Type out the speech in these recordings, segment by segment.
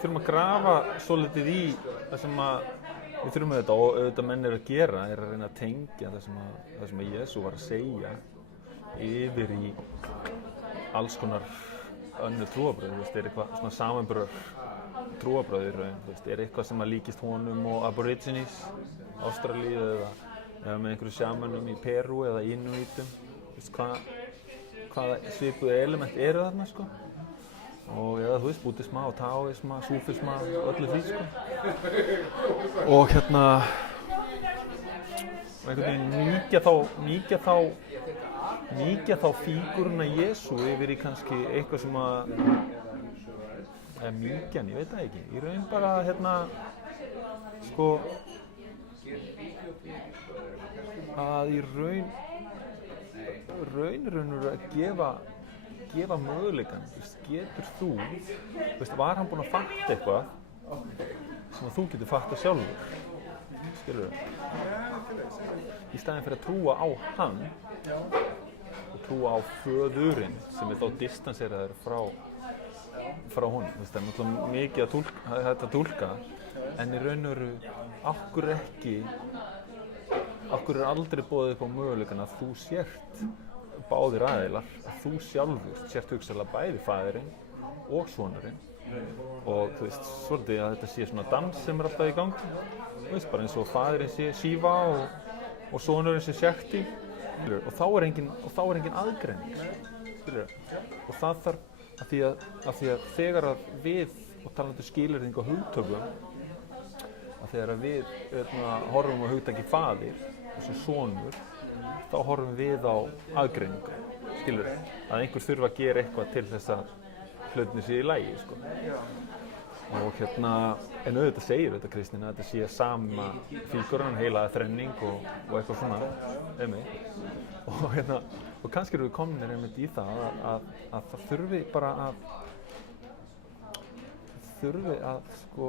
þurfum að grafa svolítið í það sem að við þurfum auðvitað menn að gera að reyna að tengja það sem að Jesú var að segja yfir í alls konar önnur trúarbrögð, er eitthvað svona samanburðar trúarbrögð í raun, er eitthvað sem að líkist honum og Aborigines, Ástralíu eða með einhverju sjamanum í Perú eða Inuítum, hvaða svipuðu element eru þarna sko. Og eða búddisma og taoisma, súfisma, öllu því sko. Og einhvern veginn mýkja þá fígúruna Jesú yfir í kannski eitthvað sem að mýkja hann, ég veit það ekki. Í raun bara sko að í raun að gefa möguleikann, getur þú, var hann búinn að fatta eitthvað sem að þú getur fatta sjálfur, skilurðu? Í staðinn fyrir að trúa á hann og trúa á föðurinn sem þá distanseraður frá honum. Það er náttúrulega mikið að túlka, en í raun og veru, af hverju aldrei boðið upp á möguleikann að þú sért báðir aðilar, að þú sjálfur sért hugsanlega bæði faðirinn og sonurinn og svolítið að þetta sé svona dans sem alltaf í gangi, bara eins og faðirinn sé Shiva og sonurinn sé Shakti og þá er engin aðgreining, og það þarf af því að þegar að við, og talandi skilyrðing á hugtökum, að þegar að við horfum á hugtaki faðir og sem sonur, þá horfum við á aðgreiningu, skilurðu, að einhver þurfa að gera eitthvað til þess að hlutirnir séu í lagi, sko. Og en auðvitað segir þetta kristnin að þetta sé sama fígúran, heilaga þrenning og eitthvað svona, og kannski erum við komnir einmitt í það að það þurfi bara sko,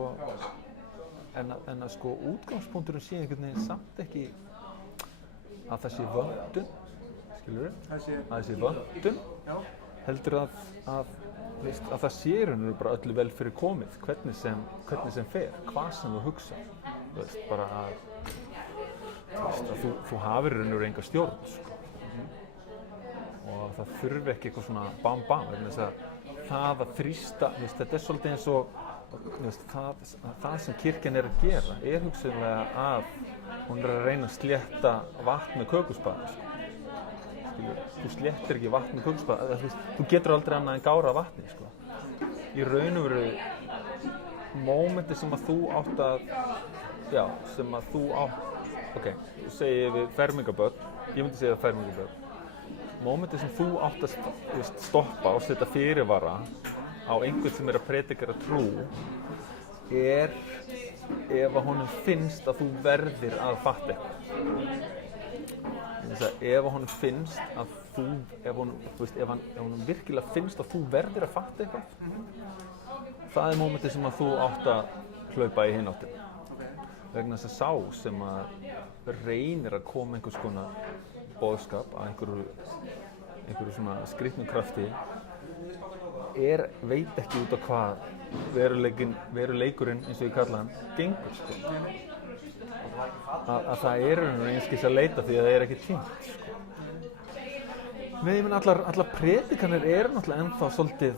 en að sko útgangspunkturinn sé einhvern veginn samt ekki að það sé vöndun, skilurðu? Að það sé vöndun, heldur að það sé raunverulega bara öllu vel fyrir komið, hvernig sem fer, hvað sem þú hugsa, bara að þú hafir raunverulega enga stjórn, sko. Og það þurfi ekki eitthvað svona bam, vegna þess að það að þrýsta, þetta er svolítið eins og það sem kirkjan er að gera, er hugsanlega að hún er að reyna að slétta vatn með kökuspaða, sko. Þú sléttir ekki vatn með kökuspaða, þú getur aldrei annað en gára vatni, sko. Í raun og veru, mómenti sem að þú átt þú segir við fermingarbörn, ég myndi segja fermingarbörn, mómenti sem þú átt að stoppa og setja fyrirvara á einhvern sem er að predikera trú, er ef að honum finnst að þú verðir að fatta eitthvað. Ef honum finnst að ef honum virkilega finnst að þú verðir að fatta eitthvað, það er mómentið sem að þú átt að hlaupa í hinn áttina. Vegna þess að sá sem að reynir að koma einhvers konar boðskap að einhverju svona skrýtnum krafti, veit ekki út á hvað veruleikurinn, eins og ég kalla hann, gengur, sko. Að það er einskis að leita því að það er ekki tímt, sko. Ég meina allar predikanir eru náttúrulega ennþá svolítið,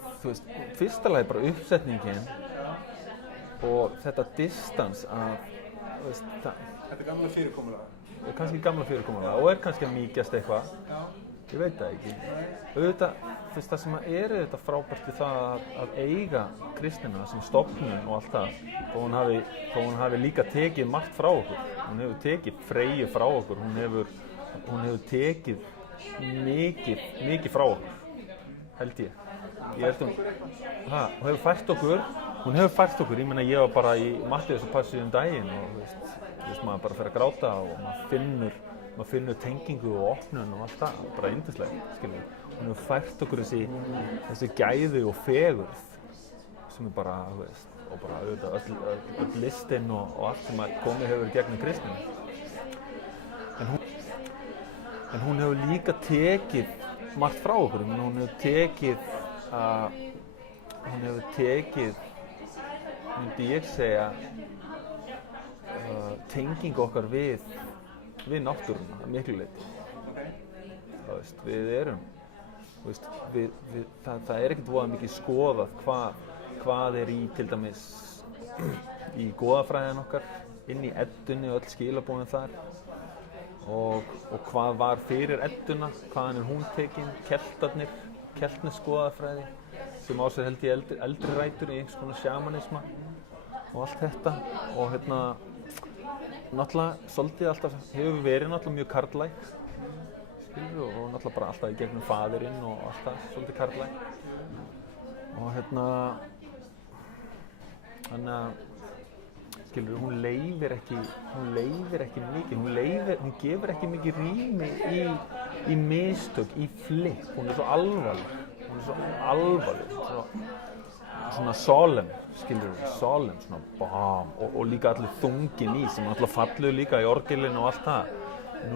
fyrsta lagi bara uppsetningin og þetta distans að, Þetta er gamla fyrirkomulag. Kannski gamla fyrirkomulag og er kannski að mýkjast eitthvað. Ég veit það ekki. Auðvitað, það sem er auðvitað frábært við það að eiga kristnina sem stofnun og allt það, þó hún hafi líka tekið margt frá okkur. Hún hefur tekið Freyju frá okkur, hún hefur tekið mikið frá okkur, held ég. Hún hefur fært okkur, ég meina ég var bara í Matthías og Passíu daginn og maður bara fer að gráta og maður finnur tengingu og opnun og allt það, bara yndislegt, skilur. Hún hefur fært okkur þessi gæði og fegurð sem er bara, og bara auðvitað öll listinn og allt sem komið hefur gegnum kristnina. En hún hefur líka tekið margt frá okkur, hún hefur tekið myndi ég segja tenging okkar við náttúruna að miklu leyti. Við erum, það er ekkert voða mikið skoðað hvað er í til dæmis í goðafræðin okkar, inn í Eddunni og öll skilaboðin þar og hvað var fyrir Edduna, hvaðan er hún tekin, keltnesk goðafræði sem á sér held ég eldri rætur í einhvers konar sjamanisma og allt þetta og náttúrulega svolítið alltaf hefur verið náttúrulega mjög karllæg skilur og náttúrulega bara alltaf í gegnum faðirinn og alltaf svolítið karllæg og þannig að skilur hún leyfir ekki mikið, hún gefur ekki mikið rými í mistök, í flipp, hún er svo alvarleg, svona solemn, skilur svona bam og líka allir þungin í sem náttúrulega falluð líka í orgelinu og allt það, en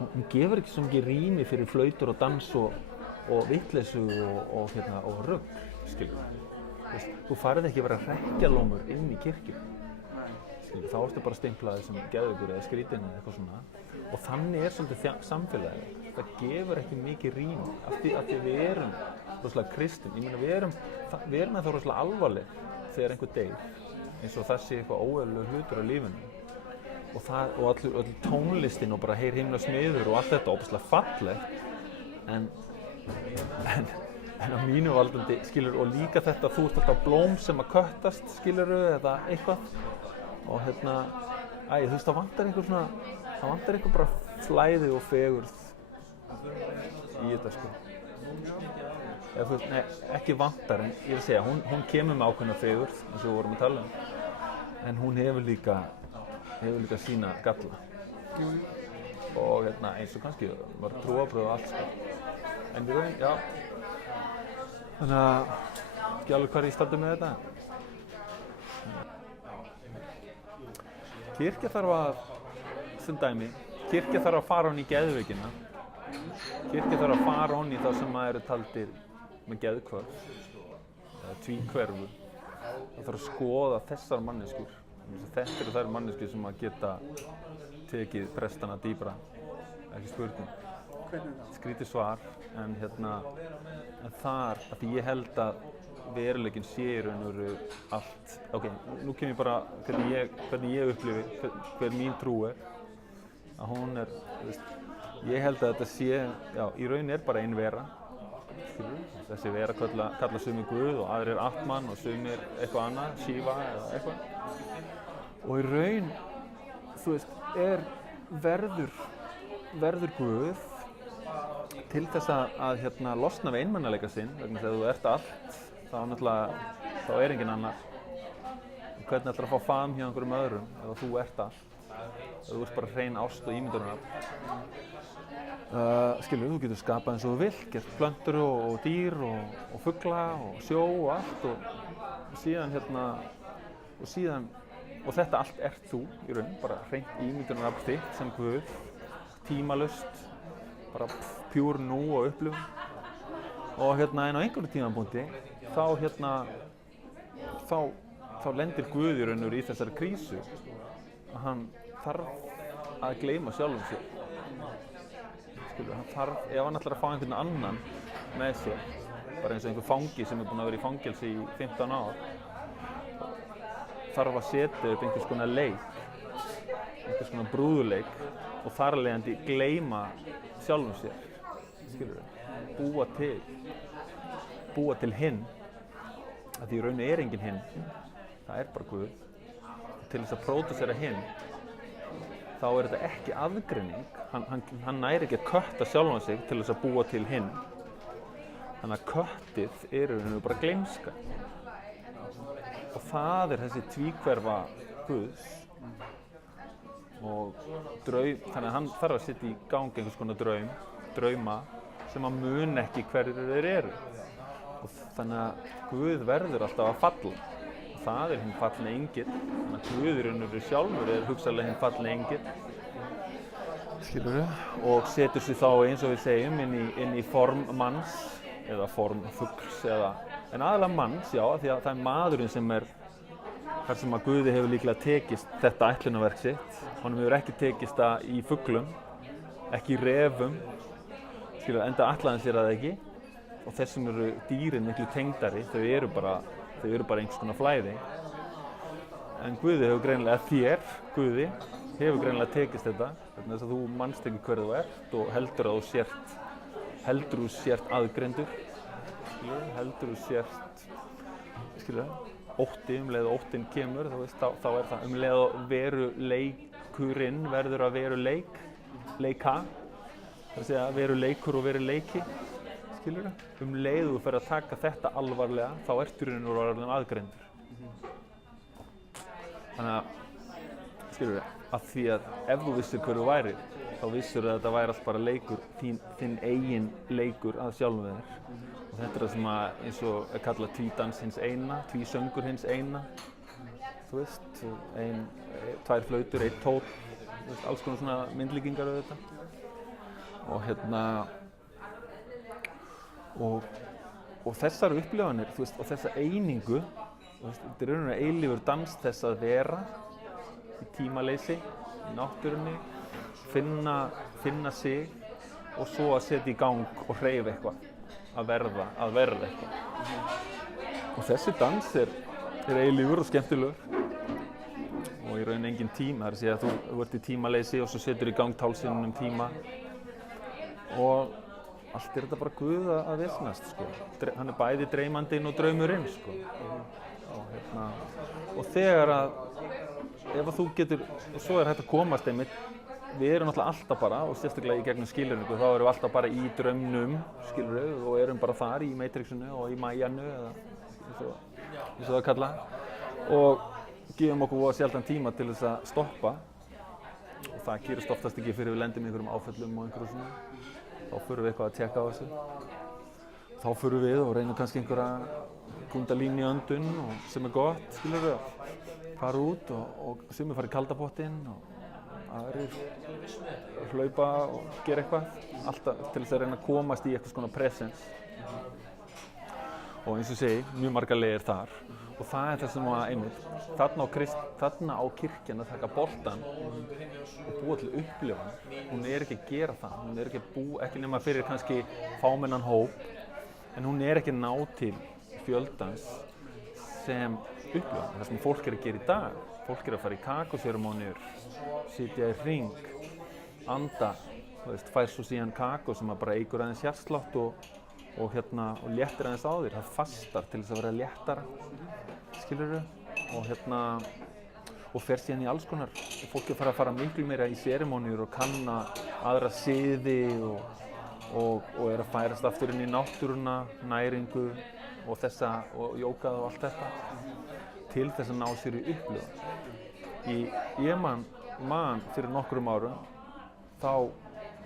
hún gefur ekki svo mikið rými fyrir flautur og dans og vitleysu og rugl, skilur. Þú farið ekki að vera hrekkjalómur inn í kirkju. Þá ertu bara stimplaðið sem geðveikur eða skrítinn eða eitthvað svona. Og þannig er svolítið samfélagið. Það gefur ekki mikið rými af því við erum rosalega kristin. Ég meina við erum þá rosalega alvarleg þegar einhver deyr, eins og það sé eitthvað óeðlilegur hlutur á lífinu. Og öll tónlistin og bara heyr himna smiður og allt þetta óbærslega fallegt. En á mínu valdandi, skilur, og líka þetta þú ert alltaf blóm sem að köttast, skiluru, eða eitthvað og þú veist, það vantar eitthvað bara flæði og fegurð í þetta, sko. Nei, ekki vantar, en ég vil segja, hún kemur með ákveðna fegurð, eins og við vorum að tala en hún hefur líka sína galla og eins og kannski var trúarbrögð og allt, sko. En við raun, já. Þannig að ekki alveg hvað ég staddur með þetta. Kirkja þarf sem dæmi, kirkja þarf að fara hon í geðveikina. Kirkja þarf að fara hon í þá sem eru taldir með geðhvörf, eða tvíhverfu. Það þarf að skoða þessar manneskjur. Þetta eru þær manneskjur sem að geta tekið prestana dýpra, ekki spurning. Skrítið svar, en þar, af því ég held að veruleikinn sé í raun og veru allt. Ok, nú kem ég bara hvernig ég upplifi, hver mín trú er. Að hún er, ég held að þetta sé, já, í raun er bara ein vera. Þessi vera kalla sumir Guð og aðrir Atman og sumir eitthvað annað, Shiva eða eitthvað. Og í raun, verður Guð til þess að losna við einmanaleika sinn, vegna þess að þú ert allt, þá er engin annar. Hvernig ætlar að fá faðm hjá einhverjum öðrum ef þú ert allt? Ef þú ert bara hrein ást og ímyndunarafl. Skilur, þú getur skapað eins og þú vilt, gert plöntur og dýr og fugla og sjó og allt og þetta allt ert þú í raun, bara hreint ímyndunarafl þitt sem Guð, tímalaust, bara pjúr nú og upplifun og en á einhverju tímapunkti þá lendir Guð í raun og veru í þessari krísu að hann þarf að gleyma sjálfum sér. Skilur, hann þarf, ef hann ætlar að fá einhvern annan með sér, bara eins og einhver fangi sem er búinn að vera í fangelsi í 15 ár, þarf að setja upp einhvers konar leik, einhvers konar brúðuleik og þar af leiðandi gleyma sjálfum sér, skilur, búa til hinn, að því í raun er engin hinn, það er bara Guð. Til þess að pródúsera hinn, þá er þetta ekki aðgreining, hann næri ekki að kötta sjálfan sig til þess að búa til hinn. Þannig að köttið er í raun bara gleymska. Og það er þessi tvíhverfa Guðs og þannig að hann þarf að setja í gangi einhvers konar drauma sem að mun ekki hverjir þeir eru. Og þannig að Guð verður alltaf að falla. Og það er hinn fallni engill, þannig að Guð í raun og veru sjálfur er hugsanlega hinn fallni engill. Skilurðu? Og setur sig þá eins og við segjum inn í form manns eða form fugls en aðalega manns, já, því að það er maðurinn sem þar sem að Guði hefur líklega tekist þetta ætlunarverk sitt. Honum hefur ekki tekist það í fuglum, ekki í refum, enda ætlaði hann sér það ekki. Og þessum eru dýrin miklu tengdari, þau eru bara einhvers konar flæði. En Guði hefur greinilega, Guði, hefur greinilega tekist þetta, vegna þess að þú manst ekki hver þú ert og heldur þú sért aðgreindur, heldur þú sért, ótti, leið og óttin kemur, þá er það leið og veruleikurinn verður að veruleika, það er að segja veruleikur og veruleiki, leið þú fer að taka þetta alvarlega, þá ertu í raun og veru aðgreindur. Þannig að því að ef þú vissir hver þú værir, þá vissir að þetta væri allt bara leikur, þinn eigin leikur að sjálfum þér. Og þetta er það sem eins og er kallað tvítans hins eina, tvísöngur hins eina, þú veist, tvær flautur, einn tónn, alls konar svona myndlíkingar af þetta. Og þessar upplifanir, þú veist, og þessa einingu, þetta er raun og eilífur dans þess að vera í tímaleysi, í náttúrunni, finna sig og svo að setja í gang og hreyfa eitthvað, að verða eitthvað. Og þessi dans er eilífur og skemmtilegur og í raun engin tíma, það er að segja að þú ert í tímaleysi og svo setur í gang tálsinnum tíma og allt er þetta bara Guð að vesnast, sko. Hann er bæði dreymandinn og draumurinn, sko. Og þegar ef þú getur, og svo er hægt að komast einmitt, við erum náttúrulega alltaf bara, og sérstaklega í gegnum skilgreiningu, þá erum við alltaf bara í draumnum, og erum bara þar í Matrixinu og í Mayanu, eða eins og það kalla, og gefum okkur voða sjaldan tíma til þess að stoppa, og það gerist oftast ekki fyrir við lendum í einhverjum áföllum og einhverju svona. Þá förum við eitthvað að tékka á þessu. Þá förum við og reynum kannski einhverja kundalíni öndun sem er gott, fara út og sumir fara í kaldapottinn og aðrir hlaupa og gera eitthvað, alltaf til þess að reyna að komast í eitthvað svona presence. Og eins og segi, mjög margar leiðir þar og það er það sem einmitt, þarna á kirkjan að taka boltan og búa til upplifun. Hún er ekki að gera það, hún er ekki nema fyrir kannski fámennan hóp, en hún er ekki að ná til fjöldans sem upplifun. Það sem fólk er að gera í dag, fólk er að fara í kakóseremóníur, sitja í hring, anda, fær svo síðan kakó sem bara eykur aðeins hjartslátt og léttir aðeins á þér. Það fastar til þess að vera léttara, skilurðu, og fer síðan í alls konar. Fólk er að fara miklu meira í seremóníur og kanna aðra siði og er að færast aftur inn í náttúruna, næringu og jógað og allt þetta til þess að ná sér í upplifun. Ég man fyrir nokkrum árum, þá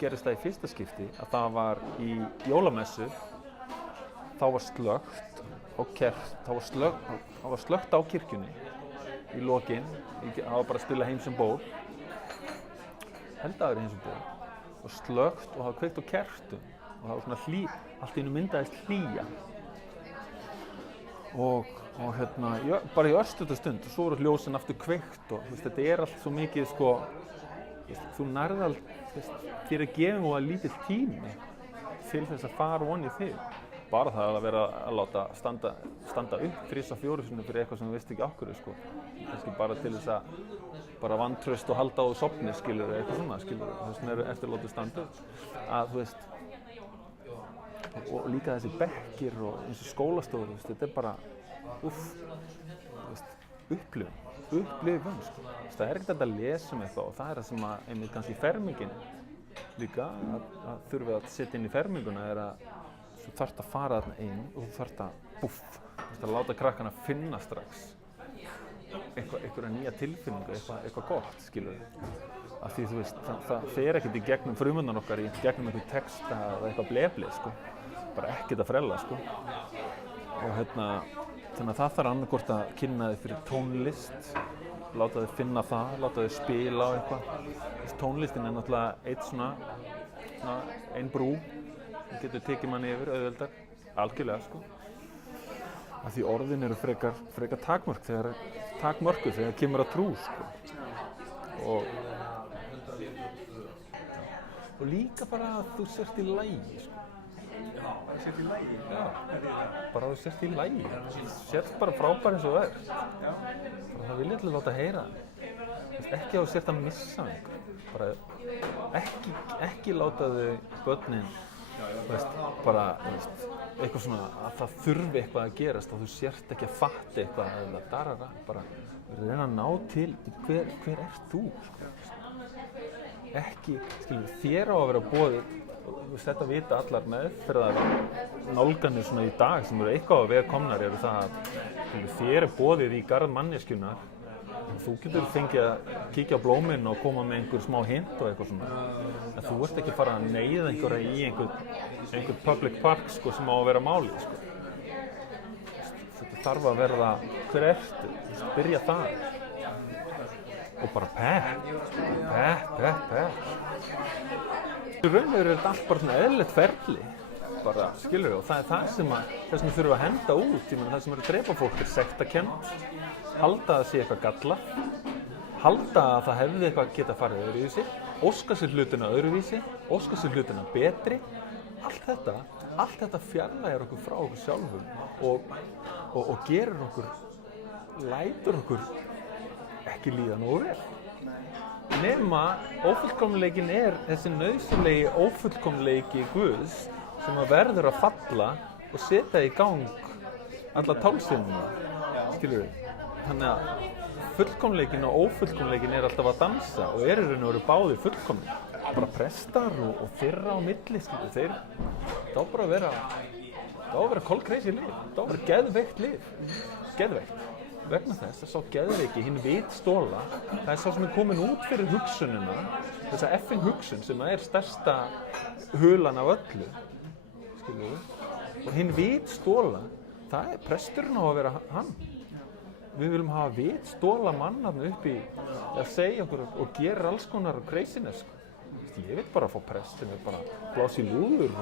gerist það í fyrsta skipti að það var í jólamessu. Þá var slökkt á kirkjunni í lokin, það var bara að spila Heim sem ból, held að það er Heim sem ból, og slökkt og það var kveikt á kertum og það var svona allt í einu myndaðist hlýja og bara í örstutta stund og svo voru ljósin aftur kveikt og þetta er allt svo mikið, sko, þú nærði allt, þér er gefin og að lítill tími til þess að fara von í þig. Bara það að vera að láta standa upp 3-4 sinnum fyrir eitthvað sem þú veist ekki af hverju, sko. Kannski bara til þess að bara vantraust og halda á sofni, skilur, eitthvað svona, skilur. Þess vegna eftir að láta standa upp. Að þú veist, og líka þessi bekkir og eins og skólastofur, þetta er bara, upplifun, sko. Það er ekkert að lesa eitthvað og það er það sem að einmitt kannski fermingin líka, að þurfi að setja inn í ferminguna er að þú þarft að fara þarna inn og þú þarft að láta krakkana finna strax einhverja nýja tilfinningu, eitthvað gott, skilur við. Af því þú veist, það fer ekkert í gegnum frumundar okkar, í gegnum einhver texta eða eitthvað bleflið, sko. Bara ekkert að frella, sko. Og þannig að það þarf annarkvort að kynna þig fyrir tónlist, láta þig finna það, láta þig spila á eitthvað. Tónlistin er náttúrulega ein brú, það getur tekið manni yfir auðveldar. algjörlega sko. Af því orðin eru frekar takmörkuð þegar kemur að trú sko. Og líka bara að þú sért í lagi sko. Já, það sért í lagi. Já, bara að þú sért í lagi. Þú sért bara frábær eins og það er. Já. Bara það vil ég alltaf láta heyra. Ekki að þú sért að missa einhver. Bara ekki láta þau börnin, bara eitthvað svona að það þurfi eitthvað að gerast og þú sért ekki að fatta eitthvað eða darara. Bara reyna að ná til hver ert þú? Sko. Ekki, þér á að vera boðið. Þetta vita allar meðferðar nálganir svona í dag sem eru eitthvað á veg komnar eru það að þér boðið í garð manneskjunnar og þú getur fengið að kíkja á blóminn og koma með einhver smá hint og eitthvað svona en þú ert ekki að fara að neyða einhverja í einhver public park sko, sem á að vera málið sko. Þetta þarf að verða hver ertu, byrja þar og bara pepp. Í raun og veru er þetta allt bara svona eðlilegt ferli, bara skilur við og það er það sem við þurfum að henda út, ég meina það sem eru að drepa fólk er sektarkennd, halda að það sé eitthvað gallað, halda að það hefði eitthvað geta farið öðruvísi, óska sér hlutina öðruvísi, óska sér hlutina betri, allt þetta fjarlægir okkur frá okkur sjálfum og gerir okkur, lætur okkur ekki líða nógu vel. Nema ófullkomleikin er þessi nauðsynlegi ófullkomleiki Guðs sem að verður að falla og setja í gang alla tálsynina, skilur við. Þannig að fullkomleikin og ófullkomleikin er alltaf að dansa og í raun og veru báðir fullkomnir. Bara prestar og þeirra á milli, skilur þeir. Það á bara að vera kolcrazy lið, það á að vera geðveikt lið, geðveikt. Vegna þess að sá geðveiki, hinn vitstóla, það er sá sem er komin út fyrir hugsunina, þessa effing hugsun sem er stærsta hulan af öllu, skilur við. Og hinn vitstóla, það er presturinn á að vera hann. Við viljum hafa vitstóla mann þarna upp í að segja okkur og gera alls konar craziness. Ég vil bara fá prest sem er bara blási í lúður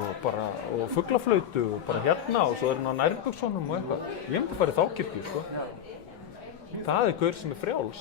og fuglaflautu og bara hérna og svo er hann á nærbuxunum og eitthvað. Ég myndi fara í þá kirkju, sko. Það er gaur sem er frjáls